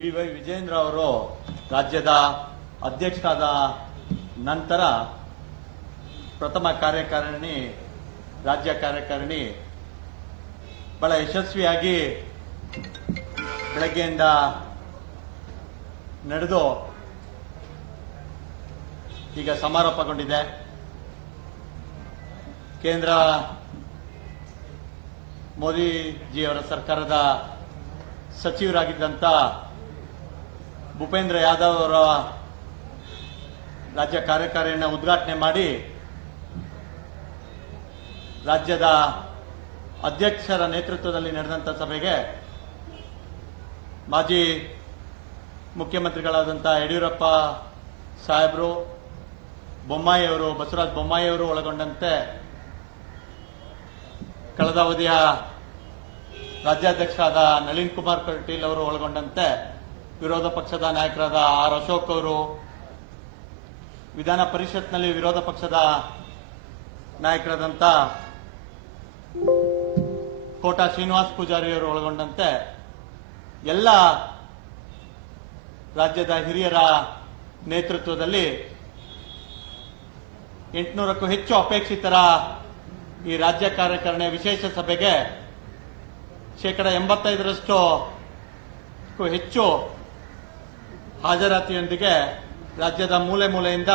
D Y Vijendra ಅವರು ರಾಜ್ಯದ ಅಧ್ಯಕ್ಷರಾದ ನಂತರ ಪ್ರಥಮ ಕಾರ್ಯಕಾರಿಣಿ, ರಾಜ್ಯ ಕಾರ್ಯಕಾರಿಣಿ ಬಹಳ ಯಶಸ್ವಿಯಾಗಿ ಬೆಳಗ್ಗೆಯಿಂದ ನಡೆದು ಈಗ ಸಮಾರೋಪಗೊಂಡಿದೆ. ಕೇಂದ್ರ ಮೋದಿಜಿಯವರ ಸರ್ಕಾರದ ಸಚಿವರಾಗಿದ್ದಂಥ ಭೂಪೇಂದ್ರ ಯಾದವ್ ಅವರ ರಾಜ್ಯ ಕಾರ್ಯಕಾರಿಯನ್ನ ಉದ್ಘಾಟನೆ ಮಾಡಿ ರಾಜ್ಯದ ಅಧ್ಯಕ್ಷರ ನೇತೃತ್ವದಲ್ಲಿ ನಡೆದಂಥ ಸಭೆಗೆ ಮಾಜಿ ಮುಖ್ಯಮಂತ್ರಿಗಳಾದಂಥ ಯಡಿಯೂರಪ್ಪ ಸಾಹೇಬರು ಬೊಮ್ಮಾಯಿಯವರು ಬಸವರಾಜ ಬೊಮ್ಮಾಯಿಯವರು ಒಳಗೊಂಡಂತೆ ಕಳೆದ ಅವಧಿಯ ರಾಜ್ಯಾಧ್ಯಕ್ಷರಾದ ನಳಿನ್ ಕುಮಾರ್ ಕಟೀಲ್ ಅವರು ಒಳಗೊಂಡಂತೆ ವಿರೋಧ ಪಕ್ಷದ ನಾಯಕರಾದ ಆರ್ ಅಶೋಕ್ ಅವರು, ವಿಧಾನ ಪರಿಷತ್ನಲ್ಲಿ ವಿರೋಧ ಪಕ್ಷದ ನಾಯಕರಾದಂಥ ಕೋಟಾ ಶ್ರೀನಿವಾಸ್ ಪೂಜಾರಿಯವರು ಒಳಗೊಂಡಂತೆ ಎಲ್ಲ ರಾಜ್ಯದ ಹಿರಿಯರ ನೇತೃತ್ವದಲ್ಲಿ ಎಂಟುನೂರಕ್ಕೂ ಹೆಚ್ಚು ಅಪೇಕ್ಷಿತರ ಈ ರಾಜ್ಯ ಕಾರ್ಯಕಾರಿಣಿ ವಿಶೇಷ ಸಭೆಗೆ ಶೇಕಡ ಎಂಬತ್ತೈದರಷ್ಟು ಹೆಚ್ಚು ಹಾಜರಾತಿಯೊಂದಿಗೆ ರಾಜ್ಯದ ಮೂಲೆ ಮೂಲೆಯಿಂದ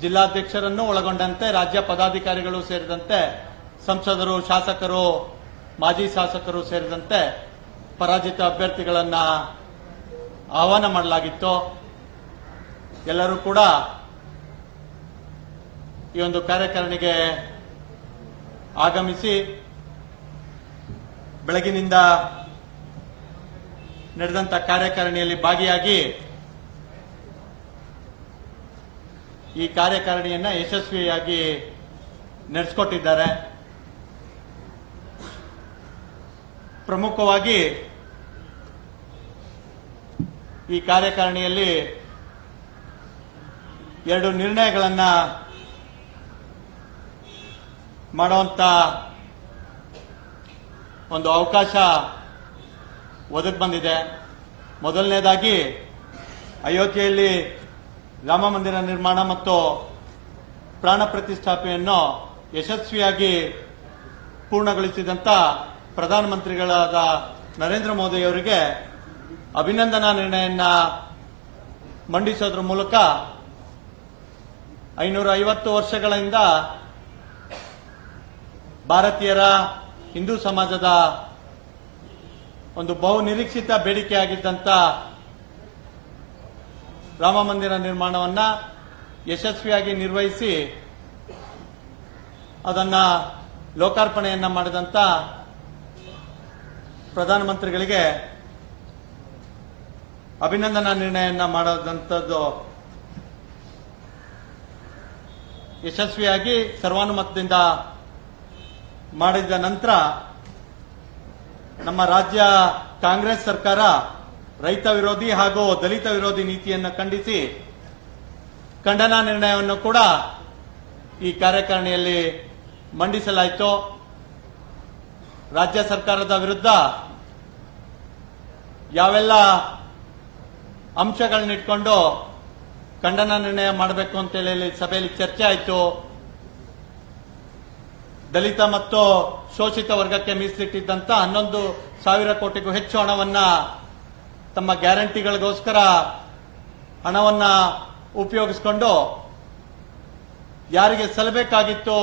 ಜಿಲ್ಲಾಧ್ಯಕ್ಷರನ್ನು ಒಳಗೊಂಡಂತೆ ರಾಜ್ಯ ಪದಾಧಿಕಾರಿಗಳು ಸೇರಿದಂತೆ ಸಂಸದರು, ಶಾಸಕರು, ಮಾಜಿ ಶಾಸಕರು ಸೇರಿದಂತೆ ಪರಾಜಿತ ಅಭ್ಯರ್ಥಿಗಳನ್ನು ಆಹ್ವಾನ ಮಾಡಲಾಗಿತ್ತು. ಎಲ್ಲರೂ ಕೂಡ ಈ ಒಂದು ಕಾರ್ಯಕಾರಿಣಿಗೆ ಆಗಮಿಸಿ ಬೆಳಗಿನಿಂದ ನಡೆದಂತ ಕಾರ್ಯಕಾರಿಣಿಯಲ್ಲಿ ಭಾಗಿಯಾಗಿ ಈ ಕಾರ್ಯಕಾರಿಣಿಯನ್ನ ಯಶಸ್ವಿಯಾಗಿ ನಡೆಸಿಕೊಟ್ಟಿದ್ದಾರೆ. ಪ್ರಮುಖವಾಗಿ ಈ ಕಾರ್ಯಕಾರಿಣಿಯಲ್ಲಿ ಎರಡು ನಿರ್ಣಯಗಳನ್ನ ಮಾಡುವಂತ ಒಂದು ಅವಕಾಶ ಒದಗಿ ಬಂದಿದೆ. ಮೊದಲನೇದಾಗಿ ಅಯೋಧ್ಯೆಯಲ್ಲಿ ರಾಮ ಮಂದಿರ ನಿರ್ಮಾಣ ಮತ್ತು ಪ್ರಾಣ ಪ್ರತಿಷ್ಠಾಪನೆಯನ್ನು ಯಶಸ್ವಿಯಾಗಿ ಪೂರ್ಣಗೊಳಿಸಿದಂತ ಪ್ರಧಾನಮಂತ್ರಿಗಳಾದ ನರೇಂದ್ರ ಮೋದಿ ಅವರಿಗೆ ಅಭಿನಂದನಾ ನಿರ್ಣಯನ್ನ ಮಂಡಿಸೋದ್ರ ಮೂಲಕ ಐನೂರ ಐವತ್ತು ವರ್ಷಗಳಿಂದ ಭಾರತೀಯರ ಹಿಂದೂ ಸಮಾಜದ ಒಂದು ಬಹು ನಿರೀಕ್ಷಿತ ಬೇಡಿಕೆಯಾಗಿದ್ದಂತ ರಾಮ ಮಂದಿರ ನಿರ್ಮಾಣವನ್ನ ಯಶಸ್ವಿಯಾಗಿ ನಿರ್ವಹಿಸಿ ಅದನ್ನ ಲೋಕಾರ್ಪಣೆಯನ್ನ ಮಾಡಿದಂತ ಪ್ರಧಾನಮಂತ್ರಿಗಳಿಗೆ ಅಭಿನಂದನಾ ನಿರ್ಣಯನ್ನ ಮಾಡೋದಂಥದ್ದು ಯಶಸ್ವಿಯಾಗಿ ಸರ್ವಾನುಮತದಿಂದ ಮಾಡಿದ ನಂತರ ನಮ್ಮ ರಾಜ್ಯ ಕಾಂಗ್ರೆಸ್ ಸರ್ಕಾರ ರೈತ ವಿರೋಧಿ ಹಾಗೂ ದಲಿತ ವಿರೋಧಿ ನೀತಿಯನ್ನು ಖಂಡಿಸಿ ಖಂಡನಾ ನಿರ್ಣಯವನ್ನು ಕೂಡ ಈ ಕಾರ್ಯಕಾರಿಣಿಯಲ್ಲಿ ಮಂಡಿಸಲಾಯಿತು. ರಾಜ್ಯ ಸರ್ಕಾರದ ವಿರುದ್ಧ ಯಾವೆಲ್ಲ ಅಂಶಗಳನ್ನಿಟ್ಕೊಂಡು ಖಂಡನ ನಿರ್ಣಯ ಮಾಡಬೇಕು ಅಂತೇಳಿ ಸಭೆಯಲ್ಲಿ ಚರ್ಚೆ ಆಯಿತು. ದಲಿತ ಮತ್ತು ಶೋಷಿತ ವರ್ಗಕ್ಕೆ ಮೀಸಲಿಟ್ಟಿದ್ದಂತ ಹನ್ನೊಂದು ಸಾವಿರ ಕೋಟಿಗೂ ಹೆಚ್ಚು ಹಣವನ್ನ ತಮ್ಮ ಗ್ಯಾರಂಟಿಗಳಿಗೋಸ್ಕರ ಹಣವನ್ನ ಉಪಯೋಗಿಸಿಕೊಂಡು ಯಾರಿಗೆ ಸಲ್ಲಬೇಕಾಗಿತ್ತು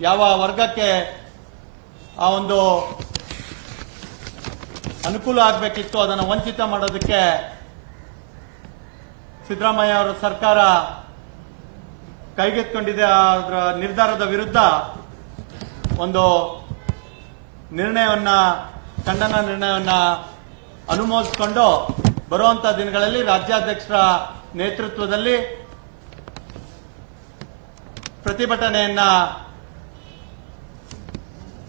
ಯಾವ ವರ್ಗಕ್ಕೆ ಆ ಒಂದು ಅನುಕೂಲ ಆಗಬೇಕಿತ್ತು ಅದನ್ನು ವಂಚಿತ ಮಾಡೋದಕ್ಕೆ ಸಿದ್ದರಾಮಯ್ಯ ಅವರ ಸರ್ಕಾರ ಕೈಗೆತ್ತಿಕೊಂಡಿದೆ. ಅದರ ನಿರ್ಧಾರದ ವಿರುದ್ಧ ಒಂದು ನಿರ್ಣಯವನ್ನ, ಖಂಡನ ನಿರ್ಣಯವನ್ನ ಅನುಮೋದಿಸಿಕೊಂಡು ಬರುವಂತಹ ದಿನಗಳಲ್ಲಿ ರಾಜ್ಯಾಧ್ಯಕ್ಷರ ನೇತೃತ್ವದಲ್ಲಿ ಪ್ರತಿಭಟನೆಯನ್ನ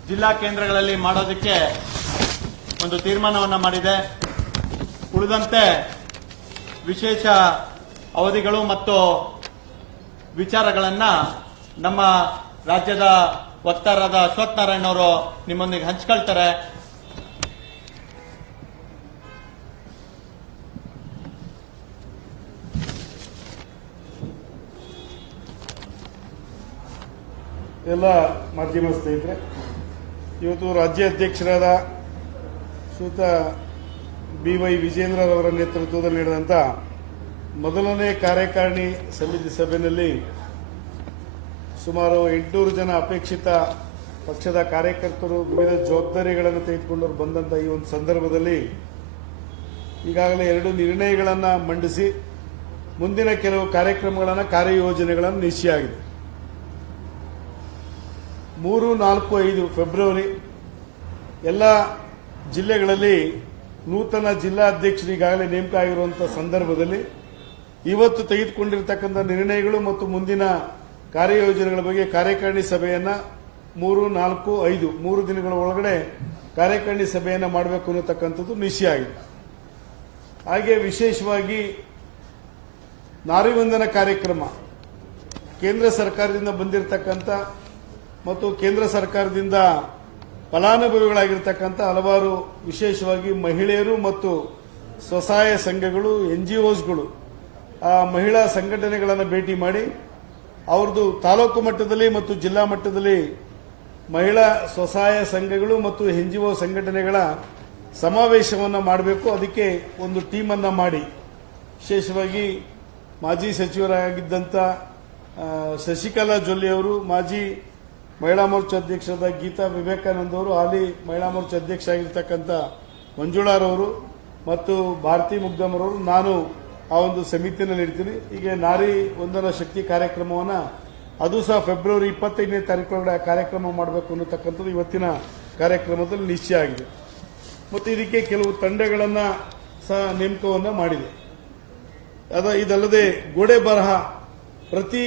ಜಿಲ್ಲಾ ಕೇಂದ್ರಗಳಲ್ಲಿ ಮಾಡೋದಕ್ಕೆ ಒಂದು ತೀರ್ಮಾನವನ್ನು ಮಾಡಿದೆ. ಉಳಿದಂತೆ ವಿಶೇಷ ಅವಧಿಗಳು ಮತ್ತು ವಿಚಾರಗಳನ್ನ ನಮ್ಮ ರಾಜ್ಯದ ವಕ್ತಾರದ ಅಶ್ವತ್ಥನಾರಾಯಣ ನಾರಾಯಣ್ ಅವರು ನಿಮ್ಮೊಂದಿಗೆ ಹಂಚ್ಕೊಳ್ತಾರೆ. ಎಲ್ಲ ಮಾಧ್ಯಮ ಸ್ನೇಹಿತರೆ, ಇವತ್ತು ರಾಜ್ಯ ಅಧ್ಯಕ್ಷರಾದ ಸೂತ ಬಿ ವೈ ವಿಜೇಂದ್ರರವರ ನೇತೃತ್ವದಲ್ಲಿ ನಡೆದಂತ ಮೊದಲನೇ ಕಾರ್ಯಕಾರಿಣಿ ಸಮಿತಿ ಸಭೆಯಲ್ಲಿ ಸುಮಾರು ಎಂಟುನೂರು ಜನ ಅಪೇಕ್ಷಿತ ಪಕ್ಷದ ಕಾರ್ಯಕರ್ತರು, ವಿವಿಧ ಜವಾಬ್ದಾರಿಗಳನ್ನು ತೆಗೆದುಕೊಂಡು ಬಂದಂಥ ಈ ಒಂದು ಸಂದರ್ಭದಲ್ಲಿ ಈಗಾಗಲೇ ಎರಡು ನಿರ್ಣಯಗಳನ್ನು ಮಂಡಿಸಿ ಮುಂದಿನ ಕೆಲವು ಕಾರ್ಯಕ್ರಮಗಳನ್ನು ಕಾರ್ಯಯೋಜನೆಗಳನ್ನು ನಿಶ್ಚಯ ಮೂರು, ನಾಲ್ಕು, ಐದು ಫೆಬ್ರವರಿ ಎಲ್ಲ ಜಿಲ್ಲೆಗಳಲ್ಲಿ ನೂತನ ಜಿಲ್ಲಾಧ್ಯಕ್ಷರು ಈಗಾಗಲೇ ನೇಮಕ ಆಗಿರುವಂಥ ಸಂದರ್ಭದಲ್ಲಿ ಇವತ್ತು ತೆಗೆದುಕೊಂಡಿರತಕ್ಕಂಥ ನಿರ್ಣಯಗಳು ಮತ್ತು ಮುಂದಿನ ಕಾರ್ಯಯೋಜನೆಗಳ ಬಗ್ಗೆ ಕಾರ್ಯಕಾರಿಣಿ ಸಭೆಯನ್ನು ಮೂರು, ನಾಲ್ಕು, ಐದು, ಮೂರು ದಿನಗಳ ಒಳಗಡೆ ಕಾರ್ಯಕಾರಿಣಿ ಸಭೆಯನ್ನು ಮಾಡಬೇಕು ಅನ್ನತಕ್ಕಂಥದ್ದು ನಿಶ್ಚಯ ಆಗಿದೆ. ಹಾಗೆ ವಿಶೇಷವಾಗಿ ನಾರಿವಂದನ ಕಾರ್ಯಕ್ರಮ ಕೇಂದ್ರ ಸರ್ಕಾರದಿಂದ ಬಂದಿರತಕ್ಕಂಥ ಮತ್ತು ಕೇಂದ್ರ ಸರ್ಕಾರದಿಂದ ಫಲಾನುಭವಿಗಳಾಗಿರ್ತಕ್ಕಂಥ ಹಲವಾರು ವಿಶೇಷವಾಗಿ ಮಹಿಳೆಯರು ಮತ್ತು ಸ್ವಸಹಾಯ ಸಂಘಗಳು ಎನ್ ಜಿ ಓಸ್ಗಳು ಆ ಮಹಿಳಾ ಸಂಘಟನೆಗಳನ್ನು ಭೇಟಿ ಮಾಡಿ ಅವ್ರದ್ದು ತಾಲೂಕು ಮಟ್ಟದಲ್ಲಿ ಮತ್ತು ಜಿಲ್ಲಾ ಮಟ್ಟದಲ್ಲಿ ಮಹಿಳಾ ಸ್ವಸಹಾಯ ಸಂಘಗಳು ಮತ್ತು ಎನ್ ಜಿ ಒ ಸಂಘಟನೆಗಳ ಸಮಾವೇಶವನ್ನು ಮಾಡಬೇಕು. ಅದಕ್ಕೆ ಒಂದು ಟೀಮನ್ನು ಮಾಡಿ. ವಿಶೇಷವಾಗಿ ಮಾಜಿ ಸಚಿವರಾಗಿದ್ದಂಥ ಶಶಿಕಲಾ ಜೊಲ್ಲೆ ಅವರು, ಮಾಜಿ ಮಹಿಳಾ ಮೋರ್ಚಾ ಅಧ್ಯಕ್ಷರಾದ ಗೀತಾ ವಿವೇಕಾನಂದ ಅವರು ಹಾಲಿ ಮಹಿಳಾ ಮೋರ್ಚಾ ಅಧ್ಯಕ್ಷ ಆಗಿರ್ತಕ್ಕಂಥ ಮಂಜುಳಾರವರು ಮತ್ತು ಭಾರತಿ ಮುಗ್ಧಮರವರು ನಾನು ಆ ಒಂದು ಸಮಿತಿಯಲ್ಲಿ ಇರ್ತೀನಿ. ಹೀಗೆ ನಾರಿ ವಂದನ ಶಕ್ತಿ ಕಾರ್ಯಕ್ರಮವನ್ನು ಅದು ಸಹ ಫೆಬ್ರವರಿ ಇಪ್ಪತ್ತೈದನೇ ತಾರೀಕೊಳಗಡೆ ಕಾರ್ಯಕ್ರಮ ಮಾಡಬೇಕು ಅನ್ನತಕ್ಕಂಥದ್ದು ಇವತ್ತಿನ ಕಾರ್ಯಕ್ರಮದಲ್ಲಿ ನಿಶ್ಚಯ ಆಗಿದೆ. ಮತ್ತು ಇದಕ್ಕೆ ಕೆಲವು ತಂಡಗಳನ್ನು ಸಹ ನೇಮಕವನ್ನು ಮಾಡಿದೆ. ಅದ ಇದಲ್ಲದೆ ಗೋಡೆ ಬರಹ ಪ್ರತಿ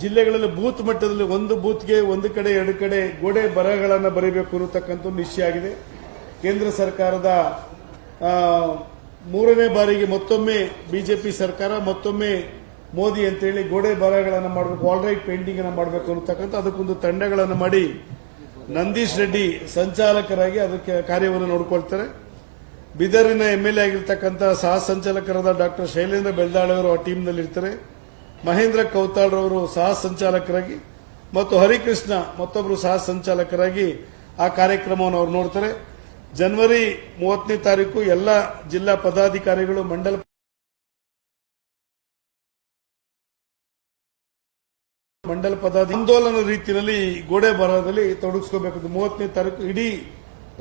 ಜಿಲ್ಲೆಗಳಲ್ಲಿ ಬೂತ್ ಮಟ್ಟದಲ್ಲಿ ಒಂದು ಬೂತ್ಗೆ ಒಂದು ಕಡೆ, ಎರಡು ಕಡೆ ಗೋಡೆ ಬರಹಗಳನ್ನು ಬರೀಬೇಕು ಅನ್ನತಕ್ಕಂಥ ನಿಶ್ಚಯ ಆಗಿದೆ. ಕೇಂದ್ರ ಸರ್ಕಾರದ ಮೂರನೇ ಬಾರಿಗೆ ಮತ್ತೊಮ್ಮೆ ಬಿಜೆಪಿ ಸರ್ಕಾರ, ಮತ್ತೊಮ್ಮೆ ಮೋದಿ ಅಂತೇಳಿ ಗೋಡೆ ಬರಹಗಳನ್ನು ಮಾಡಬೇಕು ಆಲ್ರೈಟ್ ಪೇಂಟಿಂಗ್ ಅನ್ನು ಮಾಡಬೇಕು ಅನ್ನತಕ್ಕಂಥ ಅದಕ್ಕೊಂದು ತಂಡಗಳನ್ನು ಮಾಡಿ ನಂದೀಶ್ ರೆಡ್ಡಿ ಸಂಚಾಲಕರಾಗಿ ಅದಕ್ಕೆ ಕಾರ್ಯವನ್ನು ನೋಡಿಕೊಳ್ತಾರೆ. ಬಿದರಿನ ಎಂಎಲ್ಎ ಎ ಆಗಿರ್ತಕ್ಕಂಥ ಸಹ ಸಂಚಾಲಕರಾದ ಡಾಕ್ಟರ್ ಶೈಲೇಂದ್ರ ಬೆಲ್ದಾಳ್ ಅವರು ಆ ಟೀಮ್ನಲ್ಲಿ ಇರ್ತಾರೆ ಮಹೇಂದ್ರ ಕೌತಾಳ್ರವರು ಸಹ ಸಂಚಾಲಕರಾಗಿ ಮತ್ತು ಹರಿಕೃಷ್ಣ ಮತ್ತೊಬ್ಬರು ಸಹ ಸಂಚಾಲಕರಾಗಿ ಆ ಕಾರ್ಯಕ್ರಮವನ್ನು ಅವರು ನೋಡ್ತಾರೆ. ಜನವರಿ ಮೂವತ್ತನೇ ತಾರೀಕು ಎಲ್ಲ ಜಿಲ್ಲಾ ಪದಾಧಿಕಾರಿಗಳು, ಮಂಡಲ ಮಂಡಲ ಪದಾಧಿ ಆಂದೋಲನ ರೀತಿಯಲ್ಲಿ ಗೋಡೆ ಬರಹದಲ್ಲಿ ತೊಡಗಿಸ್ಕೋಬೇಕು. ಮೂವತ್ತನೇ ತಾರೀಕು ಇಡೀ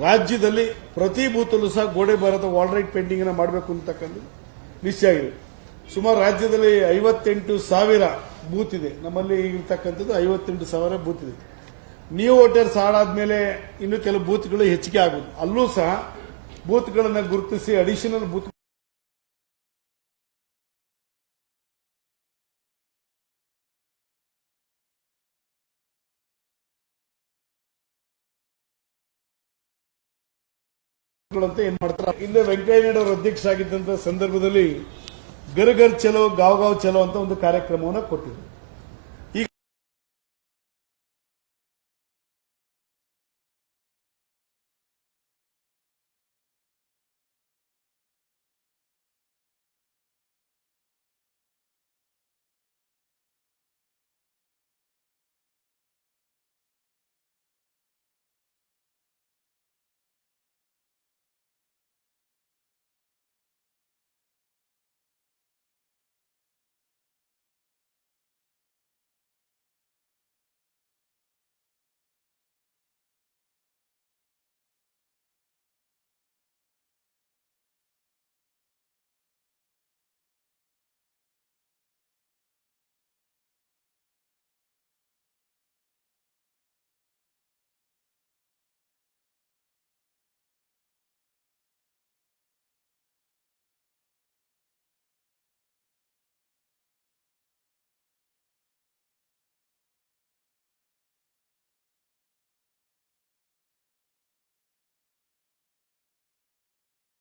ರಾಜ್ಯದಲ್ಲಿ ಪ್ರತಿ ಬೂತಲ್ಲೂ ಸಹ ಗೋಡೆ ಬರದ ವಾಲ್ ರೈಟ್ ಪೇಂಟಿಂಗ್ ಮಾಡಬೇಕು ಅಂತಕ್ಕಂಥ ನಿಶ್ಚಯ ಆಗಿದೆ. ಸುಮಾರು ರಾಜ್ಯದಲ್ಲಿ ಐವತ್ತೆಂಟು ಸಾವಿರ ಬೂತ್ ಇದೆ. ನಮ್ಮಲ್ಲಿ ಇರ್ತಕ್ಕಂಥದ್ದು ಐವತ್ತೆಂಟು ಸಾವಿರ ಬೂತ್ ಇದೆ. ನ್ಯೂ ವೋಟರ್ಸ್ ಹಾಳಾದ್ಮೇಲೆ ಇನ್ನು ಕೆಲವು ಬೂತ್ಗಳು ಹೆಚ್ಚಿಗೆ ಆಗುವುದು ಅಲ್ಲೂ ಸಹ ಬೂತ್ಗಳನ್ನು ಗುರುತಿಸಿ ಅಡಿಷನಲ್ ಬೂತ್ ಅಂತ ಏನ್ ಮಾಡ್ತಾರೆ? ಇಲ್ಲೇ ವೆಂಕಯ್ಯ ನಾಯ್ಡು ಅವರು ಅಧ್ಯಕ್ಷರಾಗಿದ್ದಂತ ಸಂದರ್ಭದಲ್ಲಿ ಗರ್ ಗರ್ ಚಲೋ ಗಾವ್ ಗಾವ್ ಚಲೋ ಅಂತ ಒಂದು ಕಾರ್ಯಕ್ರಮವನ್ನು ಕೊಟ್ಟಿದ್ರು.